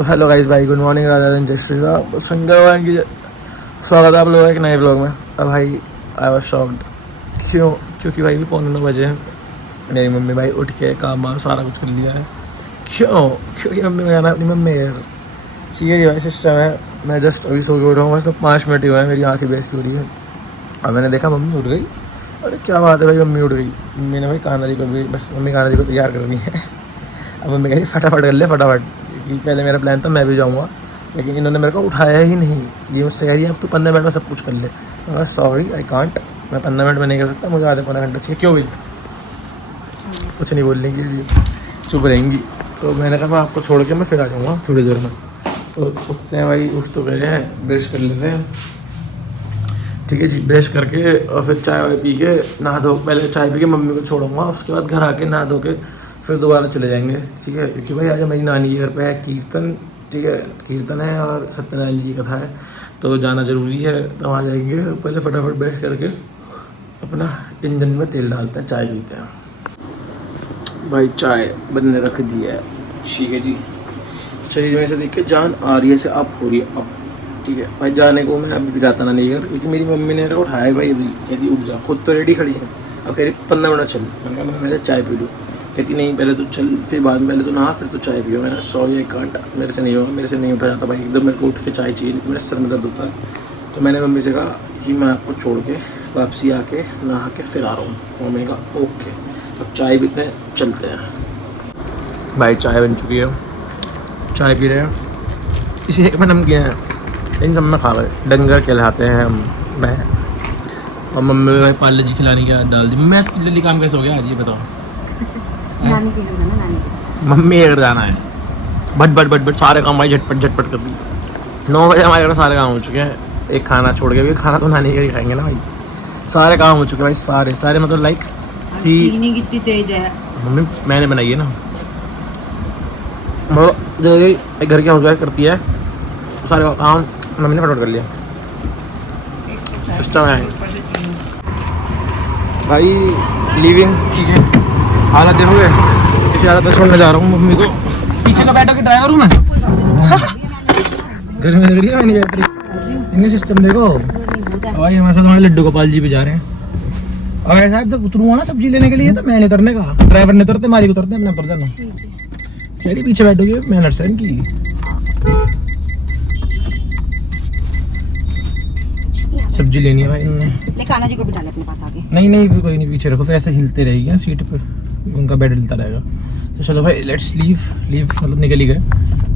So hello guys भाई, good morning, Radha दिन, जय श्री राम, शंकर भगवान की स्वागत है आप लोगों का एक नए ब्लॉग में। अब भाई आई वॉज शॉक्ड। क्यों? क्योंकि भाई भी 9:45 हैं। मेरी मम्मी भाई उठ के काम वाम सारा कुछ कर लिया है। क्यों? क्योंकि मम्मी में आना अपनी मम्मी है। ठीक है, भाई सिस्टम है। मैं जस्ट अभी सो के उठा हूँ, बस 5 मिनट ही हुए हैं, मेरी आँखें बेस हो रही है। और मैंने देखा मम्मी उठ गई। अरे क्या बात है भाई, मम्मी उठ गई। मम्मी ने भाई कान्हा जी को भी, बस मम्मी कान्हा जी को तैयार कर रही है। अब मम्मी कह रही फटाफट कर ले फटाफट, क्योंकि पहले मेरा प्लान था मैं भी जाऊँगा, लेकिन इन्होंने मेरे को उठाया ही नहीं। ये मुझसे कह रही है अब तू 15 मिनट में सब कुछ कर ले। मैं सॉरी आई कांट, मैं 15 मिनट में नहीं कर सकता, मुझे आधे पौना घंटा चाहिए। क्यों भाई? कुछ नहीं बोलने की, चुप रहेंगी। तो मैंने कहा मैं आपको छोड़ के मैं फिर आ जाऊँगा थोड़ी देर में। तो उठते हैं भाई, उठ तो गए हैं, ब्रश कर लेते हैं। ठीक है जी, ब्रश करके और फिर चाय वाय पी के नहा धो, पहले चाय पी के मम्मी को छोड़ूंगा, उसके बाद घर आके नहा धो के फिर दोबारा चले जाएंगे। ठीक है, क्योंकि भाई आज मेरी नानी के घर पे है कीर्तन। ठीक है, कीर्तन है और सत्यनारायण जी की कथा है, तो जाना ज़रूरी है। तो वहाँ जाएंगे, पहले फटाफट ब्रश करके अपना इंजन में तेल डालते हैं, चाय पीते हैं। भाई चाय बनने रख दी है। ठीक है जी, शरीर में से देख के जान आ रही है, से अब हो रही है अब। ठीक है भाई, जाने को मैं अभी भी जाता ना नहीं, क्योंकि मेरी मम्मी ने उठाया भाई, अभी कहती उठ जा, खुद तो रेडी खड़ी है। अब कह रही 15 मिनट चल। मैंने कहा मैं चाय पी लूँ। कहती नहीं पहले तो चल, फिर बाद में, पहले तो नहा फिर तो चाय पियो। मैंने सॉरी आई कांट, मेरे से नहीं होगा, मेरे से नहीं उठा जाता भाई, एकदम मेरे को उठ के चाय चाहिए, नहीं तो मेरे सर में दर्द होता है। तो मैंने मम्मी से कहा कि मैं आपको छोड़ के वापसी आके नहा के फिर आ रहा हूँ। मम्मी का ओके, तो चाय पीते हैं, चलते हैं। भाई चाय बन चुकी है, चाय पी रहे हैं। इसी एक में नमकीन है, इन सब में खा गए, डंगर कहलाते हैं हम। मैं और मम्मी ने पार्ले जी खिलाने की आदत डाल दी। मैं जल्दी काम कैसे हो गया आज ये बताओ? नानी के घर जाना, नानी मम्मी के घर जाना है, भट सारे काम भाई झटपट कर दी। 9 बजे हमारे घर सारे काम हो चुके हैं, एक खाना छोड़ के भी। खाना तो नानी के ही खाएंगे ना भाई। सारे काम हो चुके हैं भाई, सारे मतलब लाइक कि चीनी कितनी तेज है। मम्मी मैंने बनाई है ना, जो घर की हाउसवाइफ करती है, सारे काम मम्मी ने फटाफट कर लिया। सिस्टम है भाई, लिविंग। ठीक है, हालत देखोगे, इसी हालत में छोड़ने जा रहा हूँ मम्मी को। पीछे का बैठो कि ड्राइवर हूँ मैं। घर में लग रही है मैंने बैटरी, इनका सिस्टम देखो भाई। हमारे साथ हमारे लड्डू गोपाल जी भी जा रहे हैं। और ऐसा जब उतरूँगा ना सब्जी लेने के लिए, तो मैंने उतरने का, ड्राइवर ने उतरते, मालिक उतरते, अपने पर जाना। कह रही पीछे बैठोगे, मैनर्स है इनकी। सब्जी लेनी है भाई इन्होंने। कान्हा जी को बिठा ले अपने पास आके। नहीं कोई नहीं, पीछे रखो, फिर ऐसे हिलते रहेगी ना सीट पे, उनका बेड हिलता रहेगा। तो चलो भाई लेट्स लीव मतलब निकल ही गए।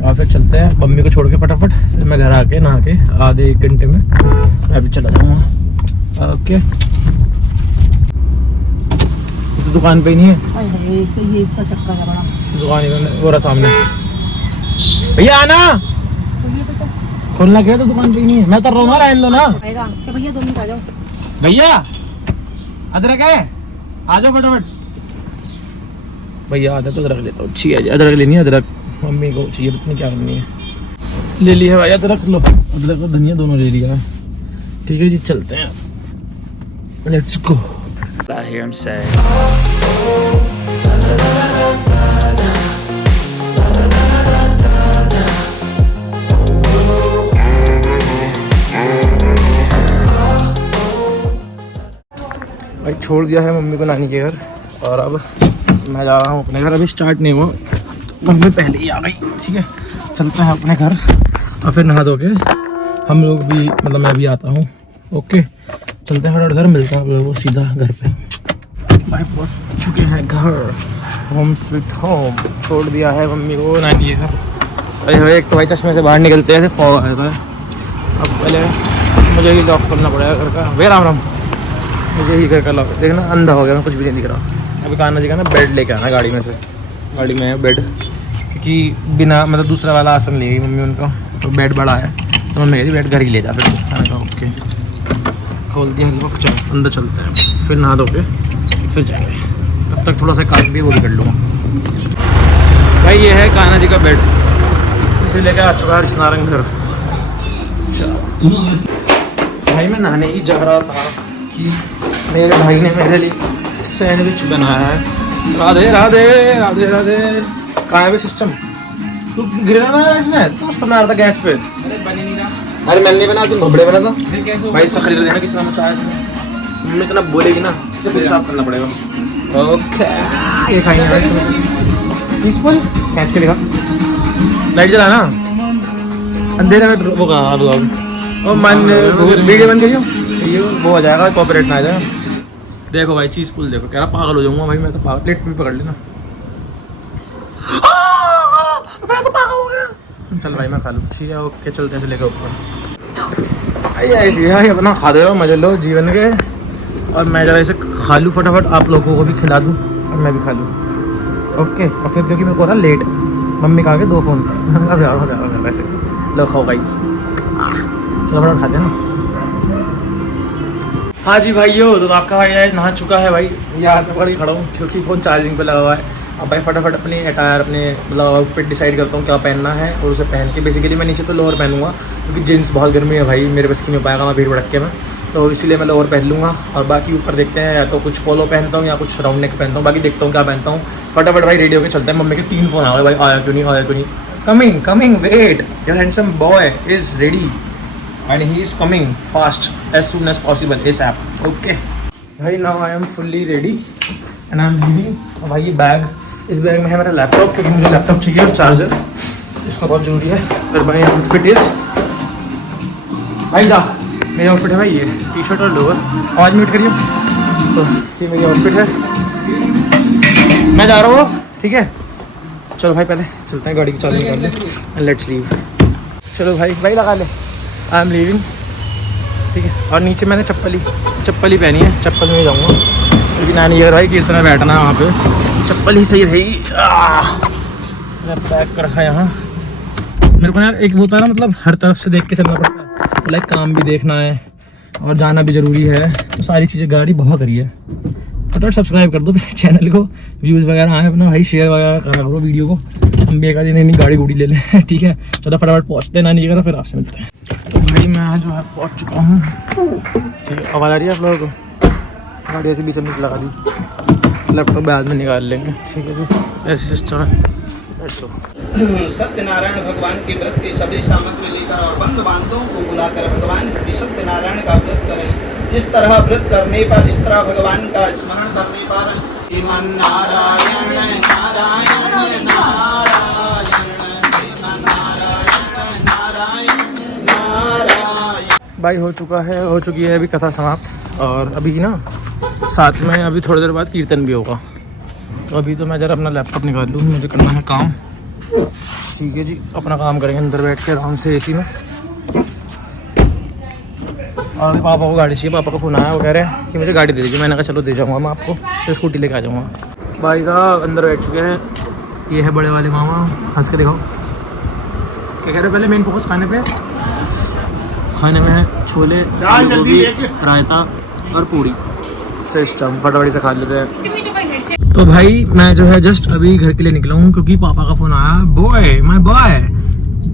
और फिर चलते हैं, मम्मी को छोड़ के फटाफट, फिर मैं घर आके नहा के आधे 1 घंटे में मैं भी चला जाऊँगा। ओके, तो दुकान पे ही नहीं है। तो ये इसका चक्कर है बड़ा। दुकान ही वो रहा सामने। भैया आना, खोलना क्या, तो दुकान पे ही नहीं है। मैं उतर रहा हूँ ना, रहने दो ना भैया 2 मिनट आ जाओ। भैया अदरक है, आ जाओ फटाफट। भैया आधा तो अदरक लेता हूँ। ठीक है जी, अदरक लेनी है, अदरक मम्मी को चाहिए, इतनी क्या करनी है। ले लिया भाई अदरक, लो अदरक और धनिया दोनों ले लिया है। ठीक है जी, चलते हैं, लेट्स गो। भाई छोड़ दिया है मम्मी को नानी के घर, और अब मैं जा रहा हूँ अपने घर। अभी स्टार्ट नहीं हुआ, तो मम्मी पहले ही आ गई। ठीक है, चलते हैं अपने घर, और फिर नहा धो के हम लोग भी, मतलब मैं भी आता हूँ। ओके, चलते हैं फटाफट घर, मिलते हैं आप लोगों को सीधा घर पे। भाई पहुँच चुके हैं घर, होम स्वीट होम। छोड़ दिया है मम्मी को नानी के घर। अरे एक तो भाई चश्मे से बाहर निकलते हैं, फॉग आ जाता है। अब पहले मुझे ही लॉक करना पड़ेगा घर का। वे राम, मुझे ही घर का लॉक, देखना अंधा हो गया, मैं कुछ भी नहीं दिख रहा। अभी कान्हा जी का ना बेड लेके आना गाड़ी में से, गाड़ी में है बेड, क्योंकि बिना मतलब दूसरा वाला आसन ले गई मम्मी उनका, तो बेड बड़ा है, तो मम्मी कहती बेड घर ही ले जा। फिर मैंने कहा ओके, खोल दिया हल्का, चल अंदर चलते हैं, फिर नहा धो के फिर जाएंगे। तब तक थोड़ा सा काम भी वो भी कर लूँगा। भाई ये है कान्हा जी का बेड, इसे लेकर आ चुका है नारंग घर। भाई मैं नहाने ही जा रहा था कि मेरे भाई ने मेरे लिए सैंडविच बनाया है। राधे राधे राधे राधे। कहाँ है भी सिस्टम? तू गिरा ना इसमें, तू उस पर मारा था गैस पे। अरे बन ही नहीं रहा। अरे मैंने नहीं बना, तुम भबड़े बना था फिर कैसे भाई। इसका खरीद देना कितना मचा है इसमें। मम्मी इतना बोलेगी ना, इसे खुद साफ करना पड़ेगा। ओके ये खाएंगे भाई सब पीसफुल। कैच के लिखा लाइट जला ना, अंधेरे में वो कहाँ आलू आलू और मन वीडियो बन गई ये वो हो जाएगा, कॉपीराइट ना आ जाएगा। देखो भाई चीज़ पुल देखो, कह रहा पागल हो जाऊंगा भाई मैं तो। पागल प्लेट में पकड़ लेना। मैं तो पागल हो गया। चल भाई मैं खा लूँ, ठीक है ओके चलते हैं चलेगा ऊपर। भाई ऐसी है भाई, अपना खा दे रहा हूँ मजे लो जीवन के। और मैं जरा इसे खा लूँ फटाफट, आप लोगों को भी खिला दूँ और मैं भी खा लूँ ओके। और फिर क्योंकि मेरे को रहा लेट, मम्मी का आगे 2 फ़ोन वैसे लो खाओ भाई। चलो फटाफट खाते हैं ना। हाँ जी भाइयों, तो आपका भाई है नहा चुका है भाई। यार मैं पकड़ के खड़ा हूँ क्योंकि फ़ोन चार्जिंग पे लगा हुआ है। अब भाई फटाफट अपने अटायर अपने मतलब आउटफिट डिसाइड करता हूँ क्या पहनना है और उसे पहन के बेसिकली मैं नीचे तो लोअर पहनूंगा क्योंकि जीन्स बहुत गर्मी है भाई, मेरे बस की नहीं हो पाएगा मैं भीड़ भड़क के में, तो इसीलिए मैं लोअर पहन लूँगा। और बाकी ऊपर देखते हैं, या तो कुछ पोलो पहनता हूँ या कुछ राउंड नेक पहनता हूँ, बाकी देखता हूँ क्या पहनता हूँ। फटाफट भाई रेडी होकर चलते हैं। मम्मी के 3 फ़ोन आ गए भाई, आया क्यों नहीं आया क्यों नहीं। Coming coming wait, your handsome boy is ready and he is coming fast as soon as possible ASAP. Okay भाई now I am fully ready and I am leaving। और भाई ये बैग, इस बैग में है मेरा लैपटॉप क्योंकि मुझे लैपटॉप चाहिए और चार्जर, इसका बहुत ज़रूरी है। फिर भाई आउटफिट इज भाई जा, मेरी आउटफिट है भाई ये टी-शर्ट और लोअर। आवाज़ म्यूट करिए। तो ये मेरी आउटफिट है, मैं जा रहा हूँ ठीक है। चलो भाई पहले चलते हैं, गाड़ी की चाबी निकाल लें एंड लेट्स लीव। चलो भाई भाई लगा ले, आई एम लीविंग ठीक है। और नीचे मैंने चप्पल ही पहनी है, चप्पल में जाऊँगा क्योंकि नानी घर भाई कीर्तन में बैठना है वहाँ पे, चप्पल ही सही रहेगी। मैंने पैक कर रखा है यहाँ। मेरे को यार एक वो होता है ना, मतलब हर तरफ से देख के चलना पड़ता है, लाइक काम भी देखना है और जाना भी ज़रूरी है, तो सारी चीज़ें गाड़ी बहुत करी है। फटाफट सब्सक्राइब कर दो चैनल को, व्यूज़ वगैरह आए अपना भाई, शेयर वगैरह करा करो वीडियो को। हम भी एक आधी नई गाड़ी गुड़ी ले लें ठीक है। चलो फटाफट पहुँचते हैं नानी का, तो फिर आपसे मिलते हैं। तो भाई मैं जो है पहुँच चुका हूँ ठीक है। आवाज़ आ रही है आप लोगों को? गाड़ी ऐसे बीच में लगा दी, लैपटॉप बाद में निकाल लेंगे ठीक है जी, ऐसे सिस्टम है। सत्यनारायण भगवान के व्रत की सभी सामग्री लेकर और बंधु बांधवों को बुलाकर भगवान श्री सत्यनारायण का व्रत करें। जिस तरह व्रत करने पर, जिस तरह भगवान का स्मरण करने पर श्रीमन नारायण नारायण नारायण नारायण। भाई हो चुकी है अभी कथा समाप्त। और अभी ना साथ में अभी थोड़ी देर बाद कीर्तन भी होगा, तो अभी तो मैं ज़रा अपना लैपटॉप निकाल लूँ, मुझे करना है काम ठीक है जी। अपना काम करेंगे अंदर बैठ के आराम से एसी में। और पापा को गाड़ी चाहिए, पापा का फ़ोन आया, वो कह रहे हैं कि मुझे गाड़ी दे दीजिए। मैंने कहा चलो दे जाऊँगा मैं आपको, फिर स्कूटी लेके आ जाऊँगा। भाई साहब अंदर बैठ चुके हैं, ये है बड़े वाले मामा, हंस के दिखाओ क्या कह रहे हो। पहले मेन फोकस खाने पे, खाने में है छोले, गोभी, रायता और पूड़ी सिस्टम। फटाफट से खा लेते हैं। तो भाई मैं जो है जस्ट अभी घर के लिए निकला हूँ क्योंकि पापा का फ़ोन आया, boy my boy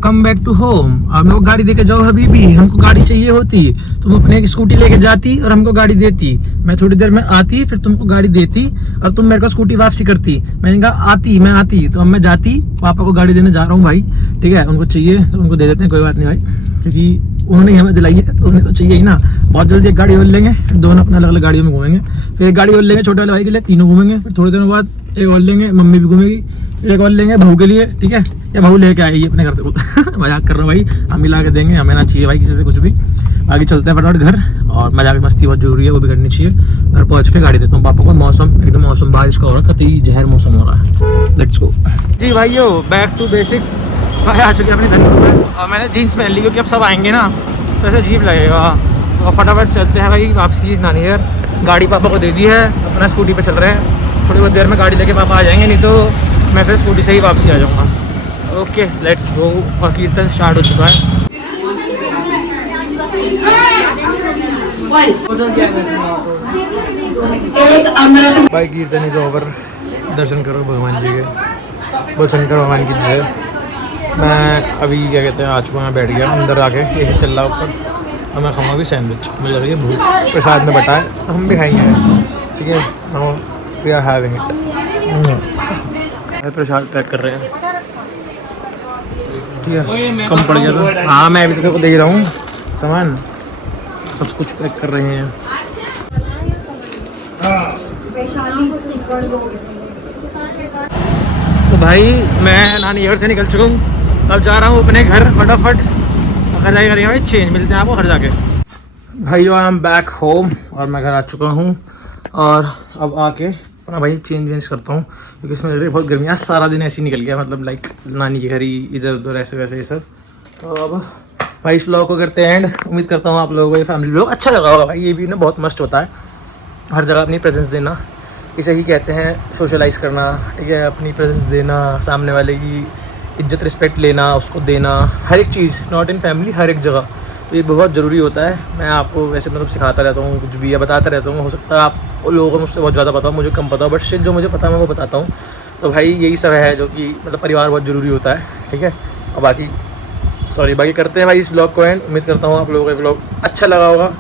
come back to home. अब मेरे को गाड़ी देके जाओ हबीबी, हमको गाड़ी चाहिए होती, तुम अपने स्कूटी लेके जाती और हमको गाड़ी देती, मैं थोड़ी देर में आती फिर तुमको गाड़ी देती और तुम मेरे को स्कूटी वापसी करती। मैंने कहा मैं आती तो अब मैं जाती, पापा को गाड़ी देने जा रहा हूँ भाई ठीक है। उनको चाहिए तो उनको दे देते हैं, कोई बात नहीं भाई, क्योंकि उन्होंने हमें दिलाई है तो उन्हें तो चाहिए ही ना। बहुत जल्दी एक गाड़ी ओल लेंगे, फिर दोनों अपने अलग अलग गाड़ियों में घूमेंगे। फिर एक गाड़ी ओल लेंगे छोटे वाले भाई के लिए, तीनों घूमेंगे। फिर थोड़ी देर बाद एक और लेंगे, मम्मी भी घूमेगी। फिर एक और लेंगे बहू के लिए ठीक है, या बहू लेके आएगी अपने घर से मजाक कर रहा हूँ भाई, हम ही ला के देंगे, हमें ना चाहिए भाई किसी से कुछ भी। आगे चलते हैं फटाफट घर, और मजाक मस्ती बहुत जरूरी है, वो भी करनी चाहिए। घर पहुँच के गाड़ी देता हूँ पापा को। मौसम एकदम मौसम बारिश का हो रहा है, कतई जहर मौसम हो रहा है। लेट्स गो जी भाइयों, बैक टू बेसिक। भाई आ चुके अपने घर पर और मैंने जीन्स पहन ली क्योंकि अब सब आएंगे ना तो ऐसे अजीब लगेगा। तो फटाफट चलते हैं भाई वापसी नानी घर। गाड़ी पापा को दे दी है, अपना स्कूटी पे चल रहे हैं। थोड़ी बहुत देर में गाड़ी लेके पापा आ जाएंगे, नहीं तो मैं फिर स्कूटी से ही वापसी आ जाऊँगा। Okay let's go. और कीर्तन स्टार्ट हो चुका है। भाई कीर्तन इज ओवर, दर्शन करो भगवान जी के, बोल शंकर भगवान की जय। मैं अभी क्या कहते हैं आ चुका, मैं बैठ गया अंदर आके, यही चल रहा ऊपर। और मैं खाऊंगा भी सैंडविच, मुझे लग रही है भूख। प्रसाद में बटा है तो हम भी खाएंगे ठीक है। No we are having it. प्रसाद पैक कर रहे हैं। ठीक है, कम पड़ गया था। हाँ मैं अभी तक को दे रहा हूँ सामान, सब कुछ पैक कर रहे हैं। तो भाई मैं नानी घर से निकल चुका हूँ, अब जा रहा हूँ अपने घर फटाफट, घर जाके करेंगे भाई चेंज, मिलते हैं आपको घर जाके। भाई आई एम बैक होम और मैं घर आ चुका हूँ और अब आके अपना भाई चेंज करता हूँ क्योंकि इसमें बहुत गर्मी है, सारा दिन ऐसे ही निकल गया, मतलब लाइक नानी के घर ही इधर उधर ऐसे वैसे ये सब। तो अब भाई इस व्लॉग को करते हैं एंड, उम्मीद करता हूँ आप लोगों को ये फैमिली व्लॉग अच्छा लगा होगा। भाई ये भी ना बहुत मस्त होता है, हर जगह अपनी प्रेजेंस देना, इसे ही कहते हैं सोशलाइज करना, ठीक है, अपनी प्रेजेंस देना, सामने वाले की इज्जत रिस्पेक्ट लेना, उसको देना, हर एक चीज़, नॉट इन फैमिली, हर एक जगह। तो ये बहुत ज़रूरी होता है। मैं आपको वैसे मतलब सिखाता रहता हूँ कुछ भी या बताता रहता हूँ, हो सकता है आप लोगों को मुझसे बहुत ज़्यादा पता हो, मुझे कम पता हो, बट स्टिल जो मुझे पता है मैं वो बताता हूँ। तो भाई यही सब है जो कि मतलब परिवार बहुत ज़रूरी होता है, ठीक है। और बाकी करते हैं भाई इस ब्लॉग को एंड। उम्मीद करता हूँ आप लोगों को ये ब्लॉग अच्छा लगा होगा,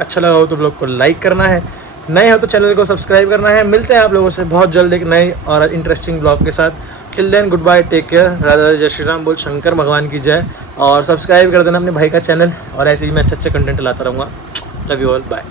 अच्छा लगा हो तो ब्लॉग को लाइक करना है, नए हो तो चैनल को सब्सक्राइब करना है। मिलते हैं आप लोगों से बहुत जल्द एक नए और इंटरेस्टिंग ब्लॉग के साथ। Till then good bye, take care, Radha जय श्री राम, बोल शंकर भगवान की जय। और सब्सक्राइब कर देना अपने भाई का चैनल, और ऐसे ही मैं अच्छे कंटेंट लाता रहूँगा। Love you all, bye.